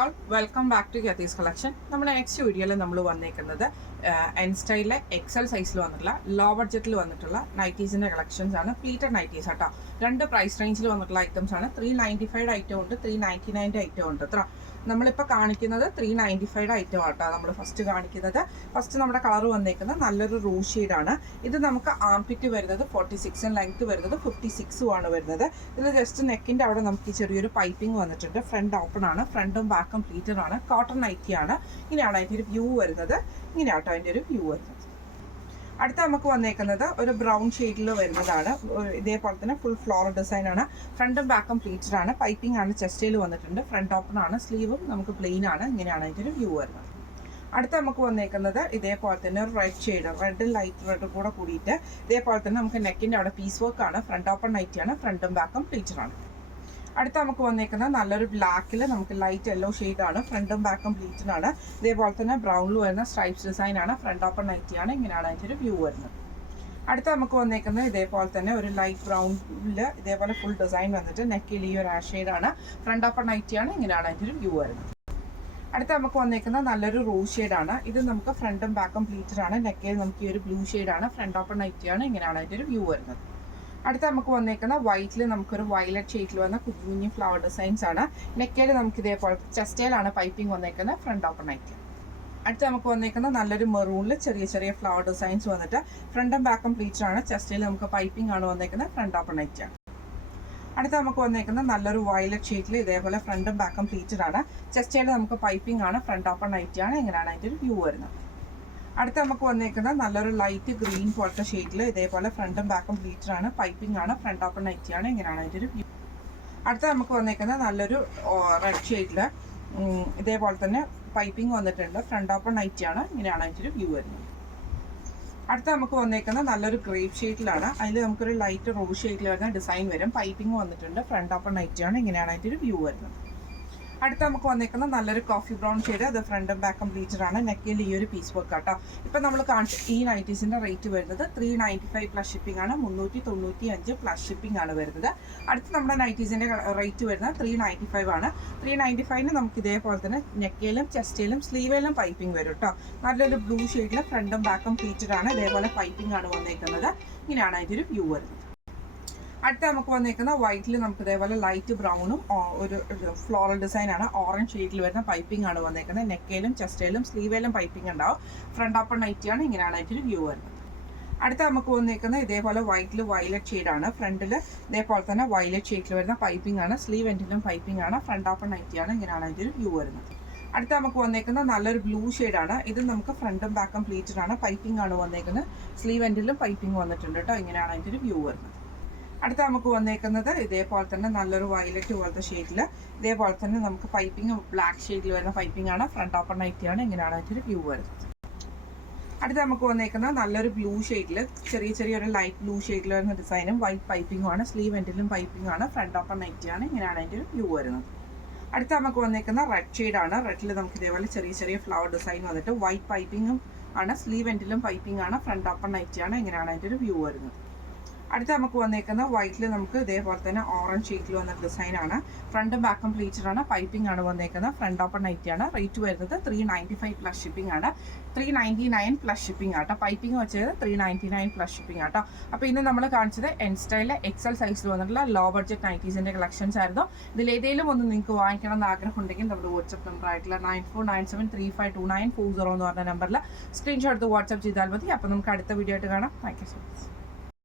All welcome back to യത്തീസ് collection. നമ്മുടെ next വീഡിയോയിൽ നമ്മൾ വന്നേക്കുന്നത് എൻ സ്റ്റൈലിലെ എക്സൽ സൈസിൽ വന്നിട്ടുള്ള ലോ ബഡ്ജറ്റിൽ വന്നിട്ടുള്ള നൈറ്റീസിൻ്റെ കളക്ഷൻസ് ആണ്. പ്ലീറ്റഡ് നൈറ്റീസ് കേട്ടോ. രണ്ട് പ്രൈസ് റേഞ്ചിൽ വന്നിട്ടുള്ള ഐറ്റംസ് ആണ്. 395 ഐറ്റം ഉണ്ട്, 399 ഐറ്റം ഉണ്ട്. അത്ര നമ്മളിപ്പോൾ കാണിക്കുന്നത് 395 ഐറ്റം ആട്ടോ. നമ്മൾ ഫസ്റ്റ് കാണിക്കുന്നത് നമ്മുടെ കളർ വന്നേക്കുന്നത് നല്ലൊരു റൂ ഷെയ്ഡാണ്. ഇത് നമുക്ക് ആംപിറ്റ് വരുന്നത് 46 ലെങ്ത് വരുന്നത് 56 ആണ് വരുന്നത്. ഇത് ജസ്റ്റ് നെക്കിൻ്റെ അവിടെ നമുക്ക് ചെറിയൊരു പൈപ്പിംഗ് വന്നിട്ടുണ്ട്. ഫ്രണ്ട് ഓപ്പൺ ആണ്, ഫ്രണ്ടും ബാക്കും പ്ലീറ്റഡ് ആണ്. കോട്ടൺ നൈറ്റി ആണ്. ഇങ്ങനെയാണ് അതിൻ്റെ ഒരു വ്യൂ വരുന്നത്. ഇങ്ങനെയാട്ടോ അതിൻ്റെ ഒരു വ്യൂ വരുന്നത്. അടുത്ത നമുക്ക് വന്നേക്കുന്നത് ഒരു ബ്രൗൺ ഷെയ്ഡിൽ വരുന്നതാണ്. ഇതേപോലെ തന്നെ ഫുൾ ഫ്ലോറൽ ഡിസൈൻ ആണ്. ഫ്രണ്ടും ബാക്കും പ്ലീറ്റഡ് ആണ്. പൈപ്പിംഗ് ആണ് ചെസ്റ്റയിൽ വന്നിട്ടുണ്ട്. ഫ്രണ്ട് ഓപ്പൺ ആണ്. സ്ലീവും നമുക്ക് പ്ലെയിൻ ആണ്. ഇങ്ങനെയാണ് അതിൻ്റെ ഒരു വ്യൂ വരുന്നത്. അടുത്ത നമുക്ക് വന്നേക്കുന്നത് ഇതേപോലെ തന്നെ ഒരു red shade, red light red കൂടെ കൂടിയിട്ട് ഇതേപോലെ തന്നെ നമുക്ക് നെക്കിൻ്റെ അവിടെ പീസ് വർക്ക് ആണ്. ഫ്രണ്ട് ഓപ്പൺ നൈറ്റി ആണ്. ഫ്രണ്ടും ബാക്കും പ്ലീറ്റഡ് ആണ്. അടുത്ത നമുക്ക് വന്നേക്കുന്നത് നല്ലൊരു ബ്ലാക്കിൽ നമുക്ക് ലൈറ്റ് യെല്ലോ ഷെയ്ഡാണ്. ഫ്രണ്ടും ബാക്കും പ്ലീറ്റഡ് ആണ്. ഇതേപോലെ തന്നെ ബ്രൗണിൽ വരുന്ന സ്ട്രൈപ്സ് ഡിസൈൻ ആണ്. ഫ്രണ്ട് ഓപ്പൺ നൈറ്റി ആണ്. ഇങ്ങനെയാണ് അതിൻ്റെ ഒരു വ്യൂ വരുന്നത്. അടുത്ത നമുക്ക് വന്നേക്കുന്നത് ഇതേപോലെ തന്നെ ഒരു ലൈറ്റ് ബ്രൗണിൽ ഇതേപോലെ ഫുൾ ഡിസൈൻ വന്നിട്ട് നെക്കിൽ ഈ ഒരു ആഷ് ഷെയ്ഡാണ്. ഫ്രണ്ട് ഓപ്പൺ നൈറ്റി ആണ്. ഇങ്ങനെയാണ് അതിൻ്റെ ഒരു വ്യൂ വരുന്നത്. അടുത്ത നമുക്ക് വന്നേക്കുന്നത് നല്ലൊരു റൂ ഷെയ്ഡാണ്. ഇത് നമുക്ക് ഫ്രണ്ടും ബാക്കും പ്ലീറ്റഡ് ആണ്. നെക്കിൽ നമുക്ക് ഈ ഒരു ബ്ലൂ ഷെയ്ഡാണ്. ഫ്രണ്ട് ഓപ്പൺ നൈറ്റി ആണ്. ഇങ്ങനെയാണ് അതിൻ്റെ ഒരു വ്യൂ വരുന്നത്. അടുത്ത നമുക്ക് വന്നേക്കുന്ന വൈറ്റിൽ നമുക്കൊരു വയലറ്റ് ഷെയ്ഡിൽ വന്ന കുഞ്ഞു കുഞ്ഞു ഫ്ലവർ ഡിസൈൻസ് ആണ്. നെക്കയിൽ നമുക്ക് ഇതേപോലെ ചെസ്റ്റയിലാണ് പൈപ്പിംഗ് വന്നേക്കുന്നത്. Front open night. അടുത്ത നമുക്ക് വന്നേക്കുന്ന നല്ലൊരു മെറൂണിൽ ചെറിയ ചെറിയ ഫ്ലവർ ഡിസൈൻസ് വന്നിട്ട് ഫ്രണ്ടും ബാക്കും പ്ലീറ്റഡ് ആണ്. ചെസ്റ്റയിൽ നമുക്ക് പൈപ്പിംഗ് ആണ് വന്നേക്കുന്നത്. ഫ്രണ്ട് ഓപ്പൺ നൈറ്റ് ആണ്. അടുത്ത നമുക്ക് വന്നേക്കുന്ന നല്ലൊരു വയലറ്റ് ഷെയ്ഡിൽ ഇതേപോലെ ഫ്രണ്ടും ബാക്കും പ്ലീറ്റഡ് ആണ്. ചെസ്റ്റയിൽ നമുക്ക് പൈപ്പിംഗ് ആണ്. ഫ്രണ്ട് ഓപ്പൺ നൈറ്റ് ആണ്. ഇങ്ങനെയാണ് അതിൻ്റെ ഒരു വ്യൂ വരുന്നത്. അടുത്ത നമുക്ക് വന്നേക്കുന്നത് നല്ലൊരു ലൈറ്റ് ഗ്രീൻ പോലത്തെ ഷെയ്ഡിൽ ഇതേപോലെ ഫ്രണ്ടും ബാക്കും പ്ലീറ്റഡ് ആണ്. പൈപ്പിംഗ് ആണ്. ഫ്രണ്ട് ഓപ്പൺ നൈറ്റി ആണ്. ഇങ്ങനെയാണ് അതിൻ്റെ ഒരു വ്യൂ. അടുത്ത നമുക്ക് വന്നേക്കുന്നത് നല്ലൊരു റെഡ് ഷെയ്ഡിൽ ഇതേപോലെ തന്നെ പൈപ്പിംഗ് വന്നിട്ടുണ്ട്. ഫ്രണ്ട് ഓപ്പൺ നൈറ്റി ആണ്. ഇങ്ങനെയാണ് അതിൻ്റെ ഒരു വ്യൂ വരുന്നത്. അടുത്ത നമുക്ക് വന്നേക്കുന്നത് നല്ലൊരു ഗ്രേപ്പ് ഷെയ്ഡിലാണ്. അതിൽ നമുക്കൊരു ലൈറ്റ് റോസ് ഷെയ്ഡിൽ വരുന്ന ഡിസൈൻ വരും. പൈപ്പിംഗ് വന്നിട്ടുണ്ട്. ഫ്രണ്ട് ഓപ്പൺ നൈറ്റി ആണ്. ഇങ്ങനെയാണ് അതിൻ്റെ ഒരു വ്യൂ വരുന്നത്. അടുത്ത നമുക്ക് വന്നേക്കുന്ന നല്ലൊരു കോഫി ബ്രൗൺ ഷെയ്ഡ്. അത് ഫ്രണ്ടും ബാക്കും പ്ലീറ്റഡ് ആണ്. നെക്കിൽ ഈ ഒരു പീസ് വർക്ക് കേട്ടോ. ഇപ്പം നമ്മൾ കാണിച്ച ഈ നൈറ്റീസിൻ്റെ റേറ്റ് വരുന്നത് 395 പ്ലസ് ഷിപ്പിംഗ് ആണ്. 395 പ്ലസ് ഷിപ്പിംഗ് ആണ് വരുന്നത്. അടുത്ത നമ്മുടെ നൈറ്റീസിൻ്റെ റേറ്റ് വരുന്നത് 395 ആണ്. 395 നമുക്ക് ഇതേപോലെ തന്നെ നെക്കയിലും ചെസ്റ്റയിലും സ്ലീവിലും പൈപ്പിംഗ് വരും കേട്ടോ. നല്ലൊരു ബ്ലൂ ഷെയ്ഡിൽ ഫ്രണ്ടും ബാക്കും പ്ലീറ്റഡ് ആണ്. ഇതേപോലെ പൈപ്പിംഗ് ആണ് വന്നേക്കുന്നത്. ഇങ്ങനെയാണ് അതിൻ്റെ ഒരു വ്യൂ വരുന്നത്. അടുത്ത നമുക്ക് വന്നേക്കുന്ന വൈറ്റിൽ നമുക്ക് ഇതേപോലെ ലൈറ്റ് ബ്രൗണും ഒരു ഫ്ലോറൽ ഡിസൈൻ ആണ്. ഓറഞ്ച് ഷെയ്ഡിൽ വരുന്ന പൈപ്പിംഗ് ആണ് വന്നേക്കുന്നത്. നെക്കയിലും ചെസ്റ്റയിലും സ്ലീവിലും പൈപ്പിംഗ് ഉണ്ടാവും. ഫ്രണ്ട് ഓപ്പൺ നൈറ്റി ആണ്. ഇങ്ങനെയാണ് അതിൻ്റെ വ്യൂ വരുന്നത്. അടുത്ത നമുക്ക് വന്നേക്കുന്നത് ഇതേപോലെ വൈറ്റിൽ വയലറ്റ് ഷെയ്ഡാണ്. ഫ്രണ്ടിൽ ഇതേപോലെ തന്നെ വയലറ്റ് ഷെയ്ഡിൽ വരുന്ന പൈപ്പിംഗ് ആണ്. സ്ലീവ് എൻഡിലും പൈപ്പിംഗ് ആണ്. ഫ്രണ്ട് ഓപ്പൺ നൈറ്റി ആണ്. ഇങ്ങനെയാണ് അതിൻ്റെ വ്യൂ വരുന്നത്. അടുത്ത നമുക്ക് വന്നേക്കുന്നത് നല്ലൊരു ബ്ലൂ ഷെയ്ഡാണ്. ഇത് നമുക്ക് ഫ്രണ്ടും ബാക്കും പ്ലീറ്റഡ് ആണ്. പൈപ്പിംഗ് ആണ് വന്നേക്കുന്നത്. സ്ലീവ് എൻഡിലും പൈപ്പിംഗ് വന്നിട്ടുണ്ട് കേട്ടോ. ഇങ്ങനെയാണ് അതിൻ്റെ വ്യൂ വരുന്നത്. അടുത്ത നമുക്ക് വന്നേക്കുന്നത് ഇതേപോലെ തന്നെ നല്ലൊരു വയലറ്റ് പോലത്തെ ഷെയ്ഡിൽ ഇതേപോലെ തന്നെ നമുക്ക് പൈപ്പിംഗ് ബ്ലാക്ക് ഷെയ്ഡിൽ വരുന്ന പൈപ്പിംഗ് ആണ്. ഫ്രണ്ട് ഓപ്പൺ നൈറ്റി ആണ്. ഇങ്ങനെയാണ് അതിൻ്റെ വ്യൂ വരുന്നത്. അടുത്ത നമുക്ക് വന്നേക്കുന്നത് നല്ലൊരു ബ്ലൂ ഷെയ്ഡിൽ ചെറിയൊരു ലൈറ്റ് ബ്ലൂ ഷെയ്ഡിൽ വരുന്ന ഡിസൈനും വൈറ്റ് പൈപ്പിംഗും ആണ്. സ്ലീവ് എൻഡിലും പൈപ്പിംഗ് ആണ്. ഫ്രണ്ട് ഓപ്പൺ നൈറ്റി ആണ്. ഇങ്ങനെയാണ് അതിൻ്റെ വ്യൂ വരുന്നത്. അടുത്ത നമുക്ക് വന്നേക്കുന്ന റെഡ് ഷെയ്ഡാണ്. റെഡിൽ നമുക്ക് ഇതേപോലെ ചെറിയ ഫ്ലവർ ഡിസൈൻ വന്നിട്ട് വൈറ്റ് പൈപ്പിംഗും ആണ്. സ്ലീവ് എൻഡിലും പൈപ്പിംഗ് ആണ്. ഫ്രണ്ട് ഓപ്പൺ നൈറ്റി ആണ്. ഇങ്ങനെയാണ് അതിൻ്റെ വ്യൂ വരുന്നത്. അടുത്ത നമുക്ക് വന്നേക്കുന്ന വൈറ്റിൽ നമുക്ക് ഇതേപോലെ തന്നെ ഓറഞ്ച് ഷെയ്ഡിൽ വന്ന ഡിസൈനാണ്. ഫ്രണ്ടും ബാക്കും പ്ലീറ്റഡ് ആണ്. പൈപ്പിംഗ് ആണ് വന്നേക്കുന്നത്. ഫ്രണ്ട് ഓപ്പൺ നൈറ്റി ആണ്. റേറ്റ് വരുന്നത് 395 പ്ലസ് ഷിപ്പിംഗ് ആണ്. 399 പ്ലസ് ഷിപ്പിംഗ് ആട്ടോ. പൈപ്പിംഗ് വെച്ചത് 399 പ്ലസ് ഷിപ്പിംഗ് ആട്ടോ. അപ്പോൾ ഇന്ന് നമ്മൾ കാണിച്ചത് എൻ സ്റ്റൈലിലെ എക്സൽ സൈസിൽ വന്നിട്ടുള്ള ലോ ബഡ്ജറ്റ് നൈറ്റീസിൻ്റെ കളക്ഷൻസ് ആയിരുന്നു. ഇതിലേതെങ്കിലും ഒന്ന് നിങ്ങൾക്ക് വാങ്ങിക്കണം എന്ന് ആഗ്രഹം ഉണ്ടെങ്കിൽ നമ്മുടെ വാട്സ്ആപ്പ് നമ്പർ ആയിട്ടുള്ള 9497352940 എന്ന് പറഞ്ഞ നമ്പറിൽ സ്ക്രീൻഷോട്ട് എടുത്ത് വാട്സ്ആപ്പ് ചെയ്താൽ മതി. അപ്പോൾ നമുക്ക് അടുത്ത വീഡിയോ ആയിട്ട് കാണാം. Thank you so much.